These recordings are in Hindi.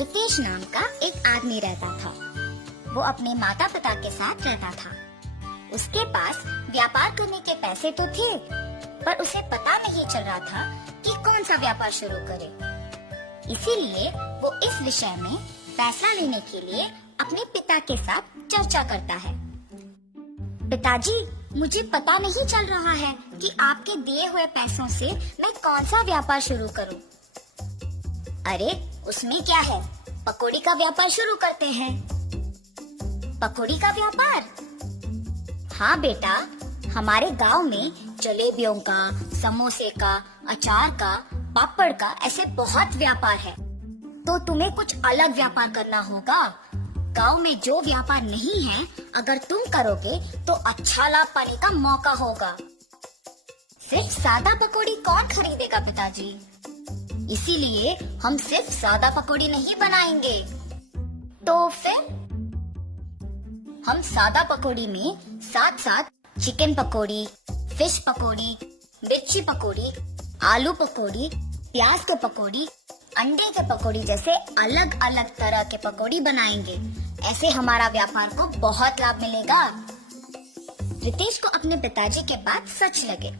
रितेश नाम का एक आदमी रहता था। वो अपने माता पिता के साथ रहता था। उसके पास व्यापार करने के पैसे तो थे, पर उसे पता नहीं चल रहा था कि कौन सा व्यापार शुरू करे। इसीलिए वो इस विषय में फैसला लेने के लिए अपने पिता के साथ चर्चा करता है। पिताजी, मुझे पता नहीं चल रहा है कि आपके दिए हुए पैसों से मैं कौन सा व्यापार शुरू करूं। अरे, उसमें क्या है, पकौड़ी का व्यापार शुरू करते हैं। पकौड़ी का व्यापार? हाँ बेटा, हमारे गांव में जलेबियों का, समोसे का, अचार का, पापड़ का ऐसे बहुत व्यापार है। तो तुम्हें कुछ अलग व्यापार करना होगा। गांव में जो व्यापार नहीं है, अगर तुम करोगे तो अच्छा लाभ पाने का मौका होगा। सिर्फ सादा पकौड़ी कौन खरीदेगा पिताजी? इसीलिए हम सिर्फ सादा पकौड़ी नहीं बनाएंगे। तो फिर हम सादा पकौड़ी में साथ साथ चिकन पकौड़ी, फिश पकौड़ी, मिर्ची पकौड़ी, आलू पकौड़ी, प्याज के पकौड़ी, अंडे के पकौड़ी जैसे अलग अलग तरह के पकौड़ी बनाएंगे। ऐसे हमारा व्यापार को बहुत लाभ मिलेगा। रितेश को अपने पिताजी के बात सच लगे,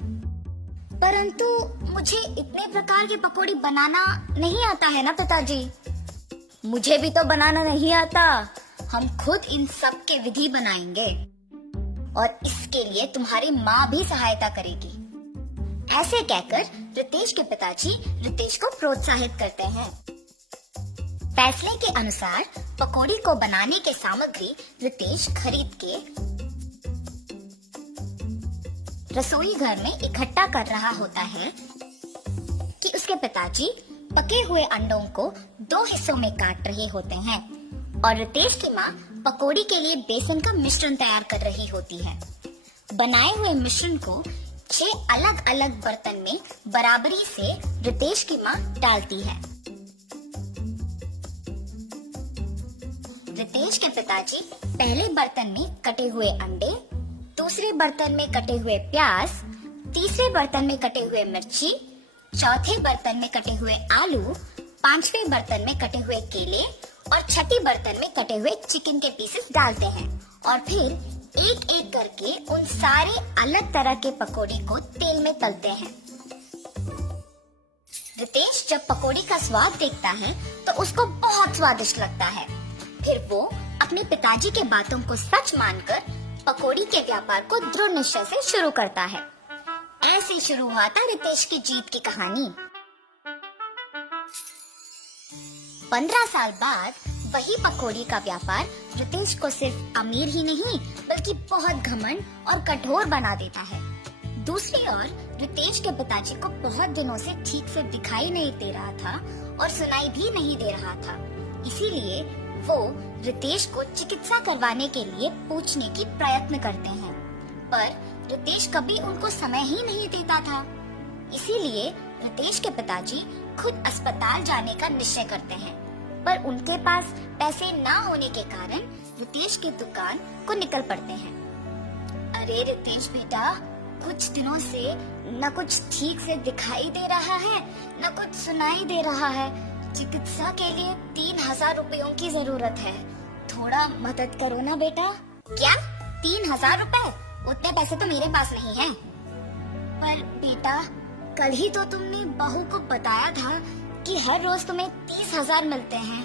परंतु मुझे इतने प्रकार के पकौड़ी बनाना नहीं आता है ना पिताजी। मुझे भी तो बनाना नहीं आता। हम खुद इन सब के विधि बनाएंगे और इसके लिए तुम्हारी माँ भी सहायता करेगी। ऐसे कहकर रितेश के पिताजी रितेश को प्रोत्साहित करते हैं। फैसले के अनुसार पकौड़ी को बनाने के सामग्री रितेश खरीद के रसोई घर में इकट्ठा कर रहा होता है कि उसके पिताजी पके हुए अंडों को 2 हिस्सों में काट रहे होते हैं और रितेश की माँ पकौड़ी के लिए बेसन का मिश्रण तैयार कर रही होती है। बनाए हुए मिश्रण को 6 अलग अलग बर्तन में बराबरी से रितेश की माँ डालती है। रितेश के पिताजी पहले बर्तन में कटे हुए अंडे, दूसरे बर्तन में कटे हुए प्याज, तीसरे बर्तन में कटे हुए मिर्ची, चौथे बर्तन में कटे हुए आलू, 5वें बर्तन में कटे हुए केले और छठी बर्तन में कटे हुए चिकन के पीसेस डालते हैं और फिर एक एक करके उन सारे अलग तरह के पकौड़ी को तेल में तलते हैं। रितेश जब पकौड़ी का स्वाद देखता है तो उसको बहुत स्वादिष्ट लगता है। फिर वो अपने पिताजी के बातों को सच मानकर पकौड़ी के व्यापार को दृढ़ निश्चय से शुरू करता है। ऐसे शुरू हुआ था रितेश की जीत की कहानी। 15 साल बाद वही पकौड़ी का व्यापार रितेश को सिर्फ अमीर ही नहीं बल्कि बहुत घमंड और कठोर बना देता है। दूसरी ओर रितेश के पिताजी को बहुत दिनों से ठीक से दिखाई नहीं दे रहा था और सुनाई भी नहीं दे रहा था। इसीलिए वो रितेश को चिकित्सा करवाने के लिए पूछने की प्रयत्न करते हैं, पर रितेश कभी उनको समय ही नहीं देता था। इसीलिए रितेश के पिताजी खुद अस्पताल जाने का निश्चय करते हैं, पर उनके पास पैसे ना होने के कारण रितेश की दुकान को निकल पड़ते हैं। अरे रितेश बेटा, कुछ दिनों से न कुछ ठीक से दिखाई दे रहा है, न कुछ सुनाई दे रहा है। चिकित्सा के लिए 3000 रुपयों की जरूरत है। थोड़ा मदद करो ना बेटा। क्या 3000 रुपए? उतने पैसे तो मेरे पास नहीं हैं। पर बेटा, कल ही तो तुमने बहू को बताया था कि हर रोज तुम्हें 30,000 मिलते हैं।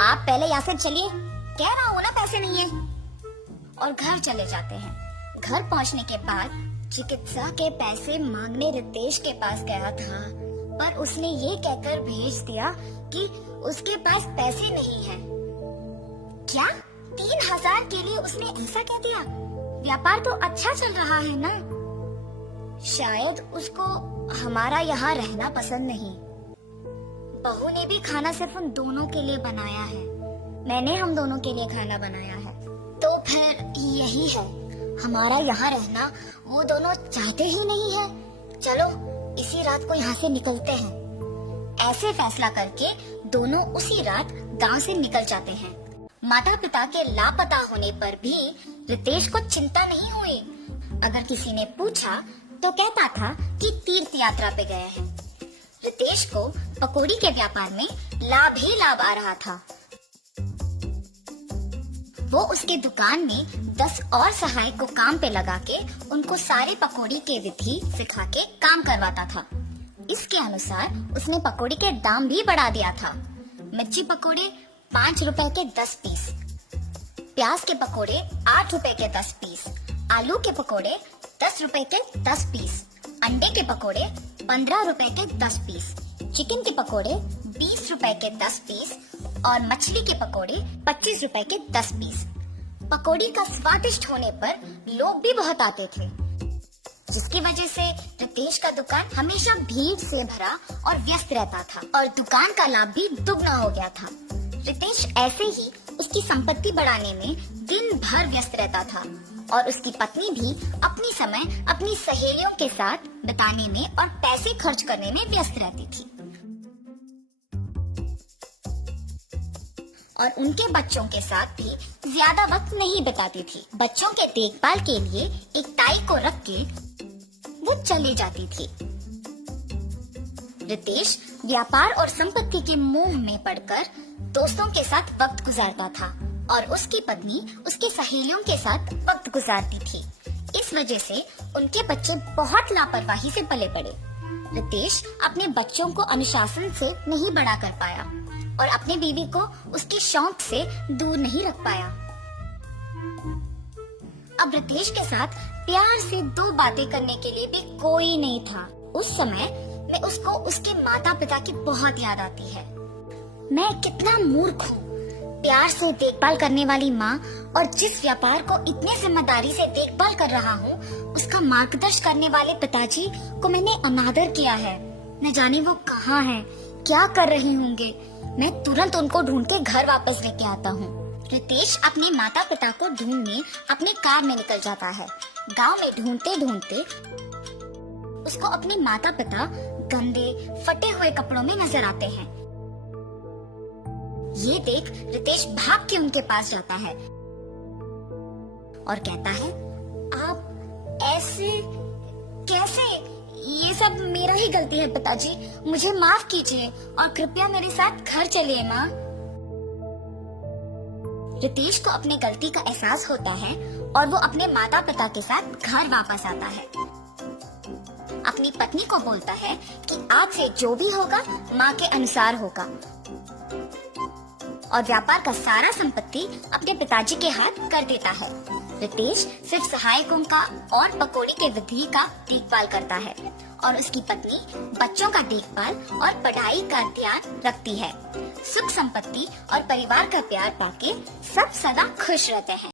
आप पहले यहाँ से चलिए, कह रहा हूँ ना पैसे नहीं है। और घर चले जाते हैं। घर पहुँचने के बाद चिकित्सा के पैसे मांगने रितेश के पास गया था, पर उसने ये कहकर भेज दिया कि उसके पास पैसे नहीं है। क्या 3000 के लिए उसने ऐसा कह दिया? व्यापार तो अच्छा चल रहा है ना। शायद उसको हमारा यहाँ रहना पसंद नहीं। बहू ने भी खाना सिर्फ उन दोनों के लिए बनाया है। मैंने हम दोनों के लिए खाना बनाया है। तो फिर यही है, हमारा यहाँ रहना वो दोनों चाहते ही नहीं है। चलो इसी रात को यहाँ से निकलते हैं। ऐसे फैसला करके दोनों उसी रात गांव से निकल जाते हैं। माता पिता के लापता होने पर भी रितेश को चिंता नहीं हुई। अगर किसी ने पूछा तो कहता था कि तीर्थ यात्रा पे गए हैं। रितेश को पकौड़ी के व्यापार में लाभ ही लाभ आ रहा था। वो उसके दुकान में 10 और सहायक को काम पे लगा के उनको सारे पकौड़ी के विधि सिखा के काम करवाता था। इसके अनुसार उसने पकौड़ी के दाम भी बढ़ा दिया था। मिर्ची पकौड़े 5 रुपए के 10 पीस, प्याज के पकौड़े 8 रुपए के 10 पीस, आलू के पकौड़े 10 रुपए के 10 पीस, अंडे के पकौड़े 15 रुपए के 10 पीस, चिकन के पकौड़े 20 रुपए के 10 पीस और मछली के पकौड़े 25 रुपए के 10 पीस। पकौड़ी का स्वादिष्ट होने पर लोग भी बहुत आते थे, जिसकी वजह से रितेश का दुकान हमेशा भीड़ से भरा और व्यस्त रहता था और दुकान का लाभ भी दुगना हो गया था। रितेश ऐसे ही उसकी संपत्ति बढ़ाने में दिन भर व्यस्त रहता था और उसकी पत्नी भी अपनी समय अपनी सहेलियों के साथ बिताने में और पैसे खर्च करने में व्यस्त रहती थी और उनके बच्चों के साथ भी ज्यादा वक्त नहीं बिताती थी। बच्चों के देखभाल के लिए एक ताई को रख के वो चली जाती थी। रितेश व्यापार और संपत्ति के मोह में पड़कर दोस्तों के साथ वक्त गुजारता था और उसकी पत्नी उसके सहेलियों के साथ वक्त गुजारती थी। इस वजह से उनके बच्चे बहुत लापरवाही से पले बड़े। रितेश अपने बच्चों को अनुशासन से नहीं बड़ा कर पाया और अपनी बीवी को उसके शौक से दूर नहीं रख पाया। अब रितेश के साथ प्यार से 2 बातें करने के लिए भी कोई नहीं था। उस समय में उसको उसके माता पिता की बहुत याद आती है। मैं कितना मूर्ख हूँ, प्यार से देखभाल करने वाली माँ और जिस व्यापार को इतने जिम्मेदारी से देखभाल कर रहा हूँ उसका मार्गदर्शन करने वाले पिताजी को मैंने अनादर किया है। न जाने वो कहाँ हैं, क्या कर रहे होंगे। मैं तुरंत उनको ढूंढ के घर वापस लेके आता हूँ। रितेश अपने माता पिता को ढूंढने अपने कार में निकल जाता है। गांव में ढूंढते ढूंढते उसको अपने माता पिता गंदे फटे हुए कपड़ों में नजर आते हैं। ये देख रितेश भाग के उनके पास जाता है और कहता है, आप ऐसे कैसे? ये सब मेरा ही गलती है पिताजी, मुझे माफ कीजिए और कृपया मेरे साथ घर चलिए माँ। रितेश को अपने गलती का एहसास होता है और वो अपने माता पिता के साथ घर वापस आता है। अपनी पत्नी को बोलता है कि आज से जो भी होगा माँ के अनुसार होगा और व्यापार का सारा संपत्ति अपने पिताजी के हाथ कर देता है। रितेश सिर्फ सहायकों का और पकौड़ी के विधि का देखभाल करता है और उसकी पत्नी बच्चों का देखभाल और पढ़ाई का ध्यान रखती है। सुख संपत्ति और परिवार का प्यार पाके सब सदा खुश रहते हैं।